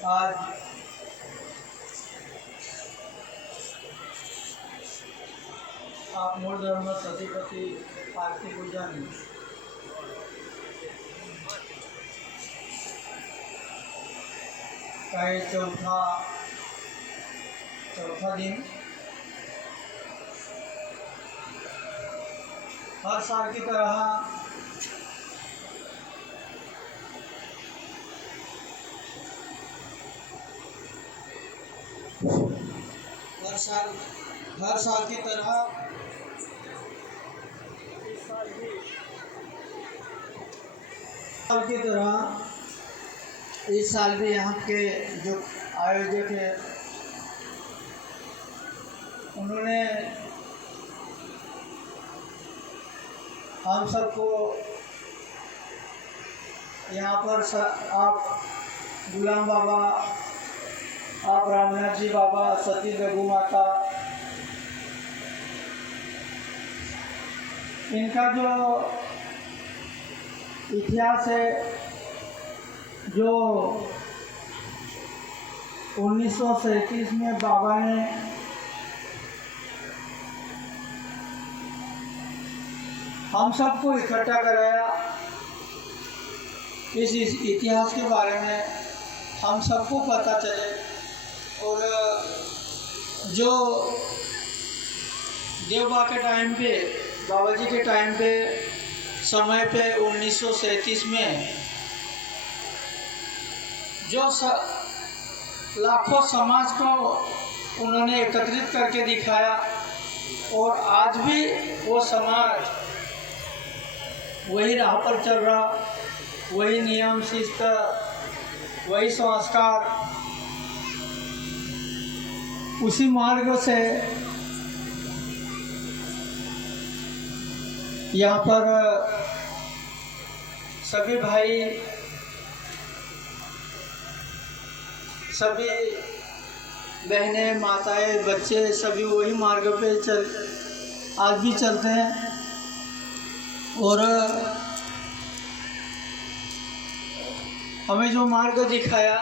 आज आप मूल धर्म सतीपति आरती पूजन का ये चौथा दिन हर साल की तरह हर साल की तरह इस साल भी यहाँ के जो आयोजक है उन्होंने हम सबको यहाँ पर आप गुलाम बाबा, आप रामनाथ जी बाबा, सती रघु माता, इनका जो इतिहास है, जो 1937 में बाबा ने हम सबको इकट्ठा कराया, इस इतिहास के बारे में हम सबको पता चले। और जो देवबा के टाइम पे, बाबा जी के टाइम पे, समय पे 1937 में जो लाखों समाज को उन्होंने एकत्रित करके दिखाया, और आज भी वो समाज वही राह पर चल रहा, वही नियम शिस्त, वही संस्कार, उसी मार्ग से यहाँ पर सभी भाई, सभी बहनें, माताएं, बच्चे सभी वही मार्ग पे आज भी चलते हैं। और हमें जो मार्ग दिखाया,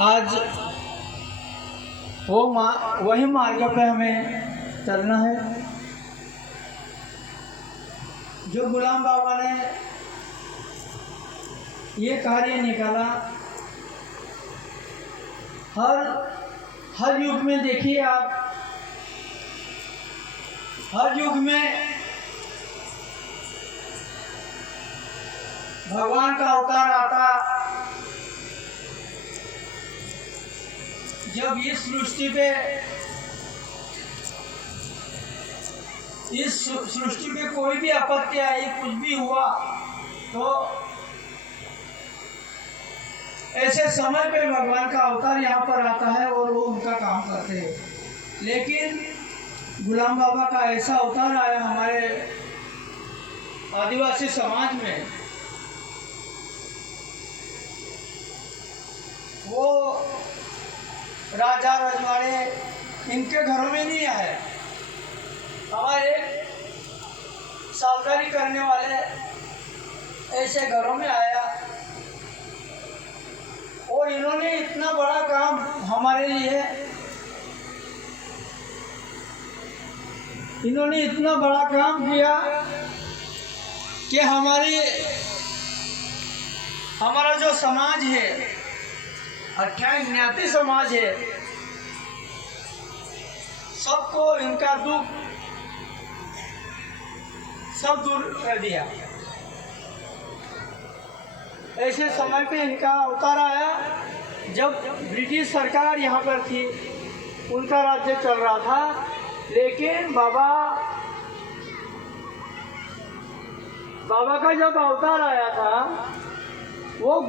आज वही मार्ग पे हमें चलना है। जो गुलाम बाबा ने ये कार्य निकाला, हर युग में देखिए आप, हर युग में भगवान का अवतार आता। जब इस सृष्टि पे कोई भी आपत्ति आई, कुछ भी हुआ, तो ऐसे समय पे भगवान का अवतार यहाँ पर आता है और वो उनका काम करते हैं। लेकिन गुलाम बाबा का ऐसा अवतार आया हमारे आदिवासी समाज में, वो राजा रजवाड़े इनके घरों में नहीं आए, हमारे सावधानी करने वाले ऐसे घरों में आया। और इन्होंने इतना बड़ा काम हमारे लिए, इन्होंने इतना बड़ा काम किया कि हमारा जो समाज है, 28 ज्ञाति समाज है, सबको इनका दुख सब दूर कर दिया। ऐसे समय पे इनका अवतार आया जब ब्रिटिश सरकार यहाँ पर थी, उनका राज्य चल रहा था। लेकिन बाबा का जब अवतार आया था, वो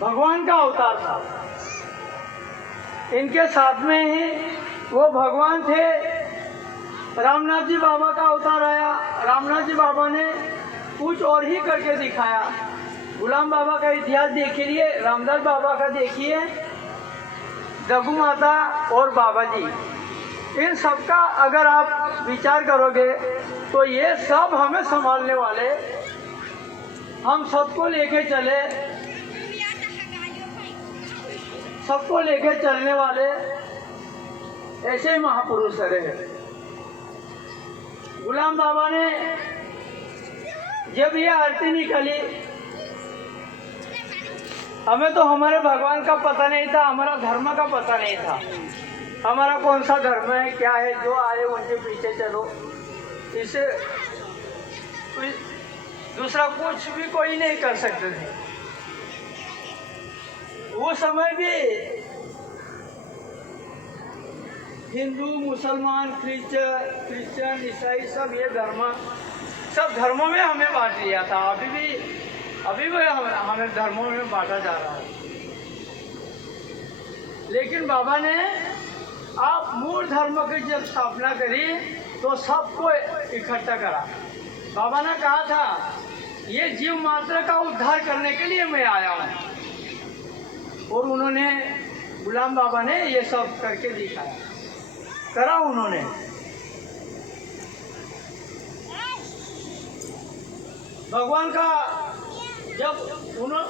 भगवान का अवतार था। इनके साथ में ही वो भगवान थे। रामनाथ जी बाबा का अवतार आया, रामनाथ जी बाबा ने कुछ और ही करके दिखाया। गुलाम बाबा का इतिहास देखिए, रामदास बाबा का देखिए, रघु माता और बाबा जी, इन सबका अगर आप विचार करोगे तो ये सब हमें संभालने वाले, हम सबको लेके चले, सबको लेके चलने वाले ऐसे ही महापुरुष रहे। गुलाम बाबा ने जब ये आरती निकाली, हमें तो हमारे भगवान का पता नहीं था, हमारा धर्म का पता नहीं था, हमारा कौन सा धर्म है क्या है, जो आए उनके पीछे चलो, इसे दूसरा कुछ भी कोई नहीं कर सकते थे। वो समय भी हिंदू मुसलमान क्रिश्चियन ईसाई सब ये धर्म, सब धर्मों में हमें बांट लिया था। अभी भी हमें धर्मों में बांटा जा रहा है। लेकिन बाबा ने आप मूल धर्म की जब स्थापना करी तो सबको इकट्ठा करा। बाबा ने कहा था ये जीव मात्र का उद्धार करने के लिए मैं आया हूँ, और उन्होंने, गुलाम बाबा ने ये सब करके दिखाया, करा उन्होंने। भगवान का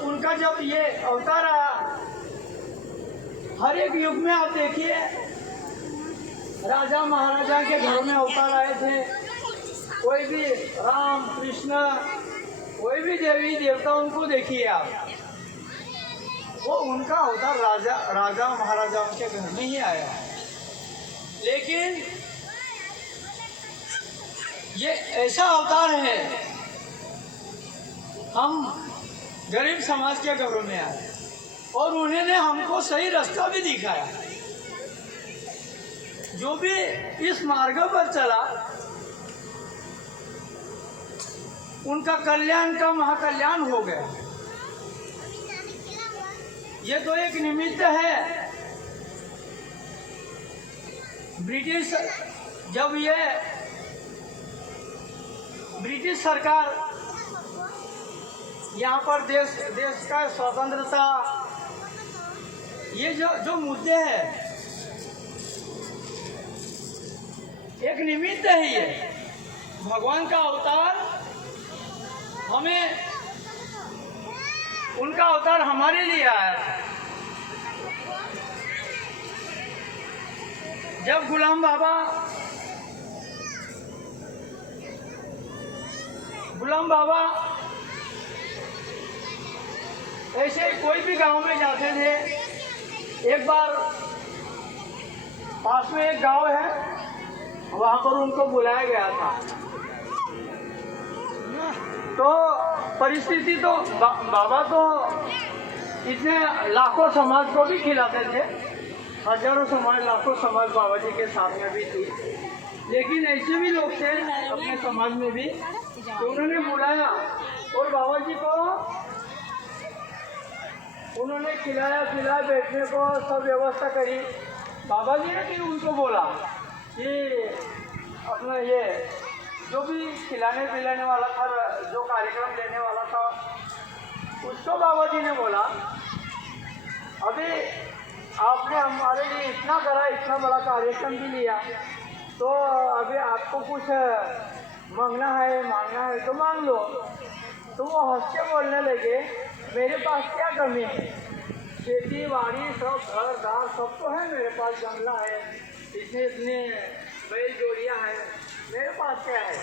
उनका जब ये अवतार आया, हर एक युग में आप देखिए राजा महाराजा के घरों में अवतार आए थे। कोई भी राम कृष्ण, कोई भी देवी देवता, उनको देखिए आप, वो उनका अवतार राजा महाराजा के घर में ही आया। लेकिन ये ऐसा अवतार है, हम गरीब समाज के घरों में आए और उन्होंने हमको सही रास्ता भी दिखाया। जो भी इस मार्ग पर चला उनका कल्याण का महाकल्याण हो गया। ये तो एक निमित्त है। ब्रिटिश, जब ये ब्रिटिश सरकार यहाँ पर देश का स्वतंत्रता, ये जो मुद्दे हैं, एक निमित्त है। ये भगवान का अवतार, हमें उनका अवतार हमारे लिए आया है। जब गुलाम बाबा ऐसे कोई भी गांव में जाते थे, एक बार पास में एक गांव है, वहां पर उनको बुलाया गया था। तो परिस्थिति तो बाबा तो इतने लाखों समाज को भी खिलाते थे, हजारों समाज, लाखों समाज बाबा जी के साथ में भी थी। लेकिन ऐसे भी लोग थे अपने समाज में भी, तो उन्होंने बुलाया और बाबा जी को उन्होंने खिलाया, बैठने को सब व्यवस्था करी। बाबा जी ने भी उनको बोला कि अपना ये जो भी खिलाने पिलाने वाला था, जो कार्यक्रम लेने वाला था, उसको बाबा जी ने बोला अभी आपने हमारे लिए इतना करा, इतना बड़ा कार्यक्रम भी लिया, तो अभी आपको कुछ मांगना है तो मांग लो। तो वो हंस के बोलने लगे, मेरे पास क्या कमी है, खेती बाड़ी सब, घर दार सब तो है मेरे पास, जंगला है, इतने बैल जोड़ियाँ हैं, मेरे पास क्या है,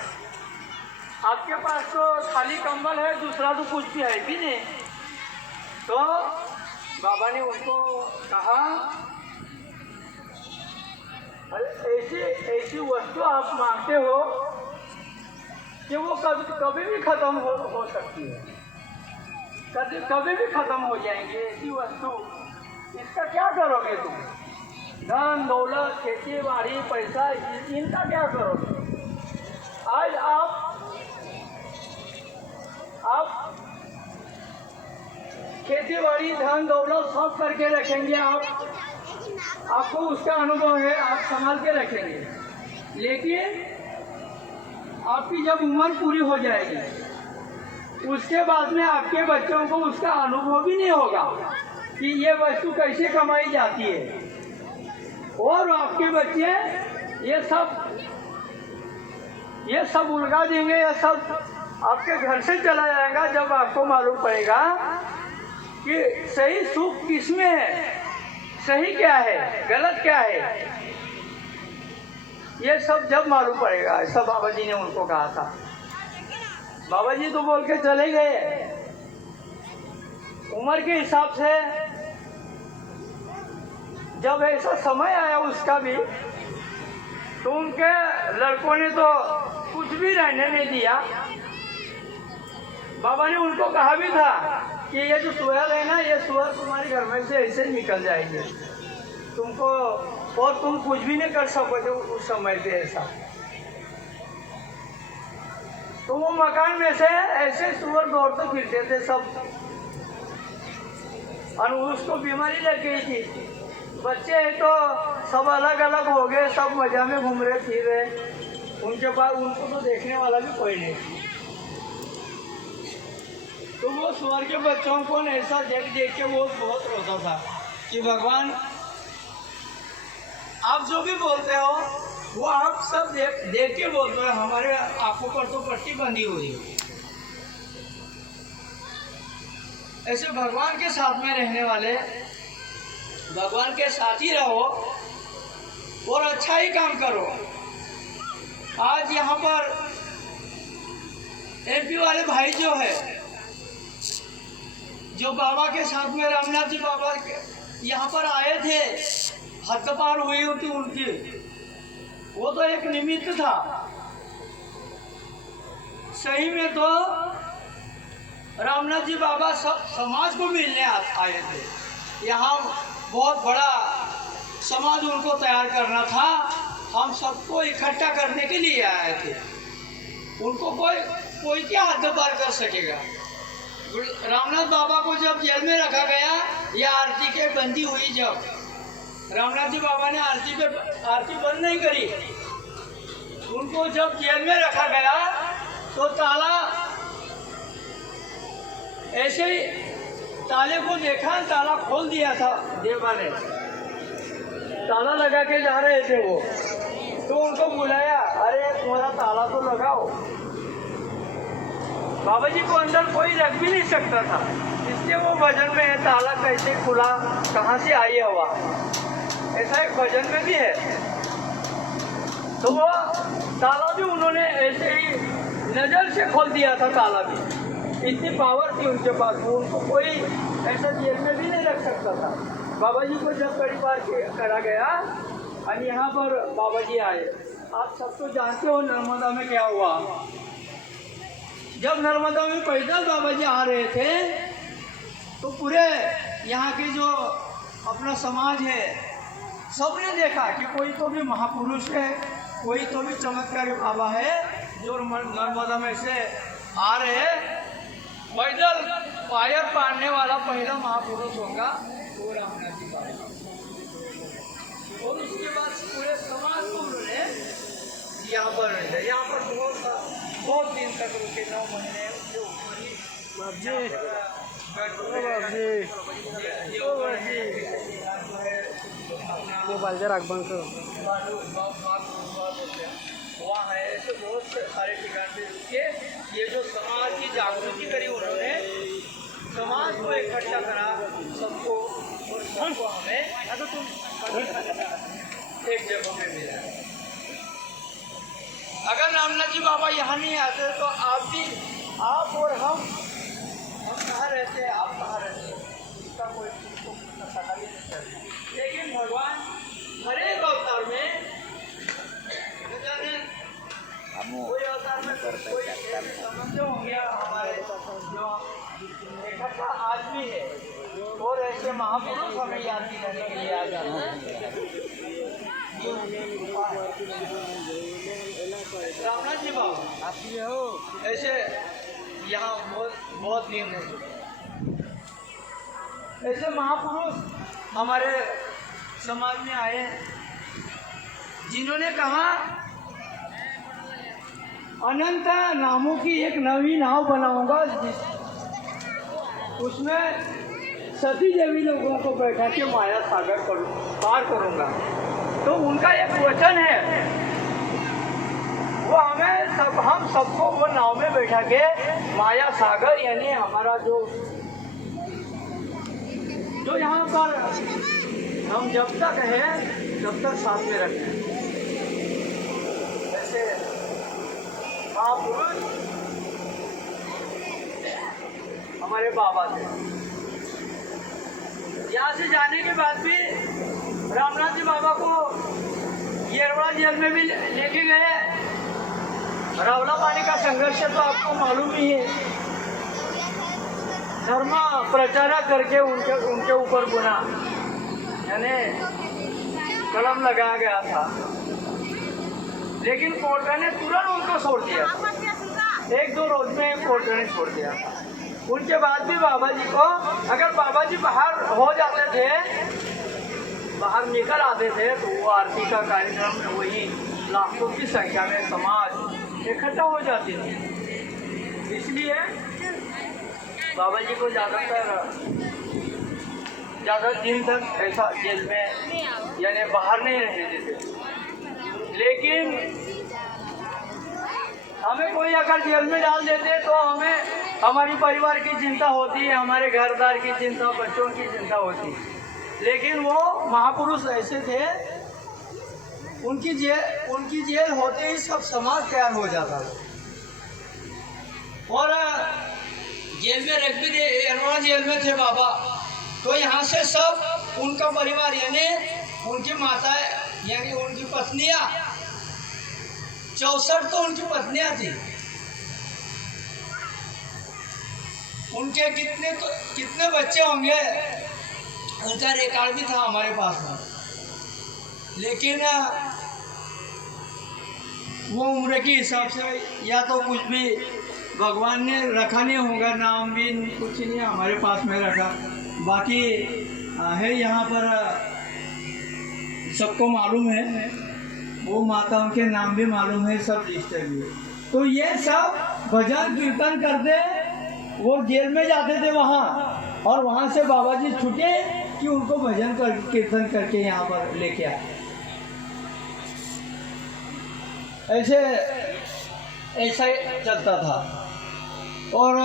आपके पास तो खाली कंबल है, दूसरा तो कुछ भी है भी नहीं। तो बाबा ने उनको कहा ऐसी वस्तु आप मांगते हो कि वो कभी भी खत्म हो सकती है, कभी भी खत्म हो जाएंगे ऐसी वस्तु, इसका क्या करोगे तुम? धन दौलत, खेती बाड़ी, पैसा, इनका क्या करोगे? आज आप खेती बाड़ी, धन दौलत सब करके रखेंगे, आपको उसका अनुभव है, आप संभाल के रखेंगे। लेकिन आपकी जब उम्र पूरी हो जाएगी, उसके बाद में आपके बच्चों को उसका अनुभव भी नहीं होगा कि ये वस्तु कैसे कमाई जाती है, और आपके बच्चे ये सब ये सब उलझा देंगे, ये सब आपके घर से चला जाएगा जब आपको मालूम पड़ेगा कि सही सुख किसमें है, सही क्या है, गलत क्या है। ये सब जब मालूम पड़ेगा, ऐसा बाबा जी ने उनको कहा था। बाबा जी तो बोल के चले गए। उम्र के हिसाब से जब ऐसा समय आया उसका भी, तो उनके लड़कों ने तो कुछ भी रहने नहीं दिया। बाबा ने उनको कहा भी था कि ये जो सुअर है ना, ये सुअर तुम्हारे घर में से ऐसे निकल जाएंगे तुमको, और तुम कुछ भी नहीं कर सकोगे उस समय पे ऐसा। तो वो मकान में से ऐसे सुअर दौड़ते फिरते थे सब, और उसको बीमारी लग गई थी। बच्चे हैं तो सब अलग अलग हो गए, सब मजा में घूम रहे फिर रहे, उनके पास उनको तो देखने वाला भी कोई नहीं। तो वो सुअर के बच्चों को ऐसा देख देख के वो बहुत रोता था कि भगवान आप जो भी बोलते हो वो आप सब देख के बोलते हो, हमारे आंखों पर तो पट्टी बंधी हुई है। ऐसे भगवान के साथ में रहने वाले, भगवान के साथ ही रहो और अच्छा ही काम करो। आज यहाँ पर एमपी वाले भाई जो है, जो बाबा के साथ में रामनाथ जी बाबा यहाँ पर आए थे, हद पार हुई होती उनकी, वो तो एक निमित्त था। सही में तो रामनाथ जी बाबा सब समाज को मिलने आए थे। यहाँ बहुत बड़ा समाज उनको तैयार करना था, हम सबको इकट्ठा करने के लिए आए थे। उनको कोई क्या हद पार कर सकेगा। रामनाथ बाबा को जब जेल में रखा गया, या आरती के बंदी हुई, जब रामनाथ जी बाबा ने आरती बंद नहीं करी, उनको जब जेल में रखा गया तो ताला ऐसे ही ताले को देखा, ताला खोल दिया था देवा ने, ताला लगा के जा रहे थे वो। तो उनको बुलाया, अरे तुम्हारा ताला तो लगाओ। बाबा जी को अंदर कोई रख भी नहीं सकता था, इसलिए वो भजन में है, ताला कैसे खुला, कहाँ से आई हवा, ऐसा एक भजन में भी है। तो वो ताला भी उन्होंने ऐसे ही नजर से खोल दिया था, ताला भी। इतनी पावर थी उनके पास, उनको कोई ऐसा जेल में भी नहीं रख सकता था। बाबा जी को जब कई बार करा गया और यहाँ पर बाबा जी आए, आप सब तो जानते हो नर्मदा में क्या हुआ। जब नर्मदा में पैदल बाबा जी आ रहे थे तो पूरे यहाँ के जो अपना समाज है सबने देखा कि कोई तो भी महापुरुष है, कोई तो भी चमत्कारी बाबा है जो नर्मदा में से आ रहे हैं। पैदल पायर पाड़ने वाला पहला महापुरुष होगा वो रामनाथ जी बाबा। और उसके बाद पूरे समाज को उन्होंने यहाँ पर बहुत दिन तक रुके, 9 महीने वहाँ है। ऐसे बहुत सारे ठिकान पे रुके। ये जो समाज की जागृति करी उन्होंने, समाज को इकट्ठा करा सबको, और सबको हमें एक जगह पे मिला। अगर रामनाथ जी बाबा यहाँ नहीं आते तो आप और हम कहाँ रहते, आप कहाँ रहते, इसका कोई पता भी नहीं चलता। लेकिन भगवान हर एक अवतार में, कोई अवतार में कोई समझते होंगे हमारे जो इकट्ठा आदमी है, और ऐसे महापुरुष हमें याद करने के लिए आ जाते हैं। रामनाथ जी बाबा ऐसे यहाँ बहुत नियम है। ऐसे महापुरुष हमारे समाज में आए जिन्होंने कहा अनंत नामों की एक नवी नाव बनाऊंगा, उसमें सती देवी लोगों को बैठा के माया सागर पार करूंगा। तो उनका एक वचन है, वो हमें हम सबको वो नाव में बैठा के माया सागर यानी हमारा जो यहाँ पर हम जब तक है तब तक साथ में रखें। जैसे महापुरुष हमारे बाबा थे। यहाँ से जाने के बाद भी रामनाथ जी बाबा को येरवड़ा जेल में भी लेके गए। रावला पानी का संघर्ष तो आपको मालूम ही है। धर्म प्रचारक करके उनके ऊपर गुना यानी कलम लगाया गया था, लेकिन कोर्ट ने तुरंत उनको छोड़ दिया। 1-2 रोज में कोर्ट ने छोड़ दिया। उनके बाद भी बाबा जी को, अगर बाबा जी बाहर हो जाते थे, बाहर निकल आते थे, तो वो आरती का कार्यक्रम में वही लाखों की संख्या में समाज इकट्ठा हो जाती थी। इसलिए बाबा जी को ज़्यादा दिन तक ऐसा जेल में यानी बाहर नहीं रहने देते। लेकिन हमें कोई अगर जेल में डाल देते तो हमें हमारी परिवार की चिंता होती है, हमारे घरदार की चिंता, बच्चों की चिंता होती। लेकिन वो महापुरुष ऐसे थे, उनकी जेल होते ही सब समाज तैयार हो जाता था। और जेल में रख भी येरवड़ा जेल में थे बाबा, तो यहाँ से सब उनका परिवार यानी उनकी माता यानी उनकी पत्नियां, 64 तो उनकी पत्नियां थी। उनके कितने बच्चे होंगे उनका रिकॉर्ड भी था हमारे पास में। लेकिन वो उम्र के हिसाब से या तो कुछ भी भगवान ने रखा नहीं होगा, नाम भी कुछ नहीं हमारे पास में रखा। बाकी है यहाँ पर सबको मालूम है, वो माताओं के नाम भी मालूम है, सब रजिस्टर भी है। तो ये सब भजन कीर्तन करते वो जेल में जाते थे वहाँ, और वहाँ से बाबा जी छूटे कि उनको भजन कीर्तन करके यहाँ पर लेके आए। ऐसा चलता था। और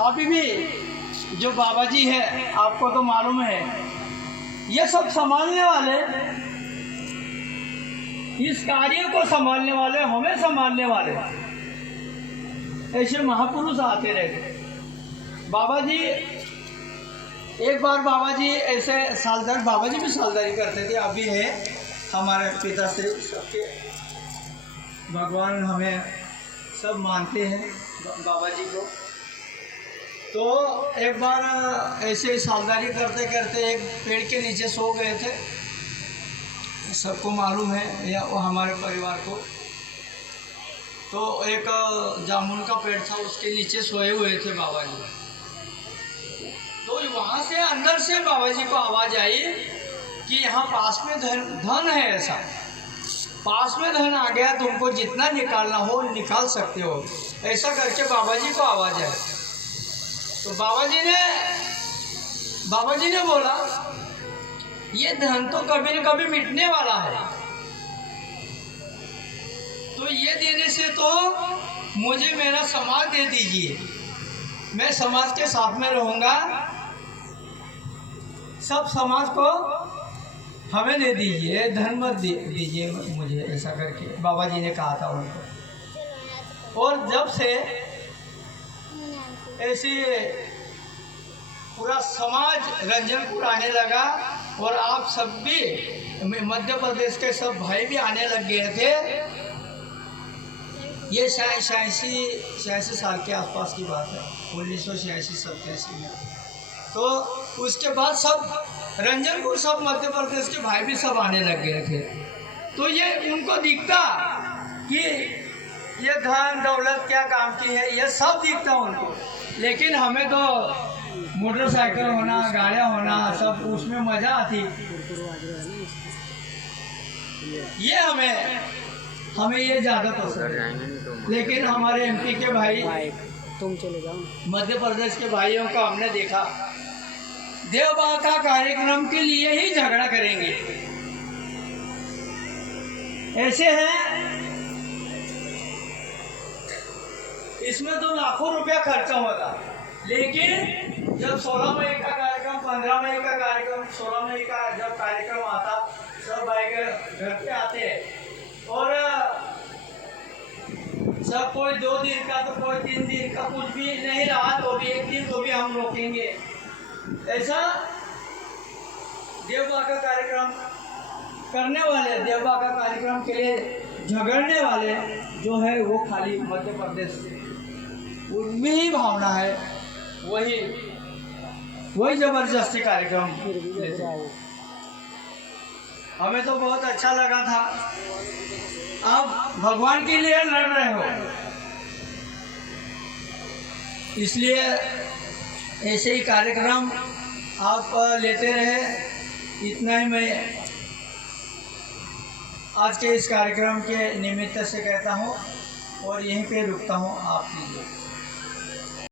अभी भी जो बाबा जी है, आपको तो मालूम है, ये सब संभालने वाले, इस कार्य को संभालने वाले, हमें संभालने वाले ऐसे महापुरुष आते रहते। बाबा जी, एक बार बाबा जी ऐसे सालदार, बाबा जी भी सालदारी करते थे, अभी है हमारे पिता से सबके भगवान हमें सब मानते हैं बाबा जी को। तो एक बार ऐसे सालदारी करते करते एक पेड़ के नीचे सो गए थे, सबको मालूम है या वो हमारे परिवार को। तो एक जामुन का पेड़ था, उसके नीचे सोए हुए थे बाबा जी। तो वहाँ से अंदर से बाबा जी को आवाज़ आई कि यहाँ पास में धन है, ऐसा पास में धन आ गया, तुमको जितना निकालना हो निकाल सकते हो, ऐसा करके बाबा जी को आवाज़ आई। तो बाबा जी ने बोला, ये धन तो कभी न कभी मिटने वाला है, तो ये देने से तो मुझे मेरा समाज दे दीजिए, मैं समाज के साथ में रहूँगा, सब समाज को हमें दे दीजिए, धन मत दीजिए मुझे, ऐसा करके बाबा जी ने कहा था उनको। और जब से ऐसे पूरा समाज रंजनपुर आने लगा, और आप सब भी मध्य प्रदेश के सब भाई भी आने लग गए थे। ये 86 साल के आसपास की बात है, 1986-87 में। तो उसके बाद सब रंजनपुर, सब मध्य प्रदेश के भाई भी सब आने लग गए थे। तो ये उनको दिखता कि ये धन दौलत क्या काम की है, ये सब दिखता उनको। लेकिन हमें तो मोटरसाइकिल होना, गाड़ियाँ होना, सब उसमें मज़ा आती, ये हमें ये ज़्यादा पसंद है। लेकिन हमारे एमपी के भाई, तुम चले जाओ, मध्य प्रदेश के भाइयों को हमने देखा, देवबा का कार्यक्रम के लिए ही झगड़ा करेंगे, ऐसे हैं। इसमें तो लाखों रुपया खर्चा होता। लेकिन जब 16 मई का कार्यक्रम, 15 मई का कार्यक्रम, 16 मई का जब कार्यक्रम आता, सब भाई घर पे आते हैं और सब कोई 2 दिन का तो कोई 3 दिन का, कुछ भी नहीं रहा तो भी 1 दिन तो भी हम रोकेंगे। ऐसा देवबा का कार्यक्रम करने वाले, देवबा का कार्यक्रम के लिए झगड़ने वाले जो है वो खाली मध्य प्रदेश उनमें ही भावना है, वही जबरदस्ती कार्यक्रम। हमें तो बहुत अच्छा लगा था। आप भगवान के लिए लड़ रहे हो, इसलिए ऐसे ही कार्यक्रम आप लेते रहे। इतना ही मैं आज के इस कार्यक्रम के निमित्त से कहता हूँ और यहीं पे रुकता हूँ। आप कीजिए।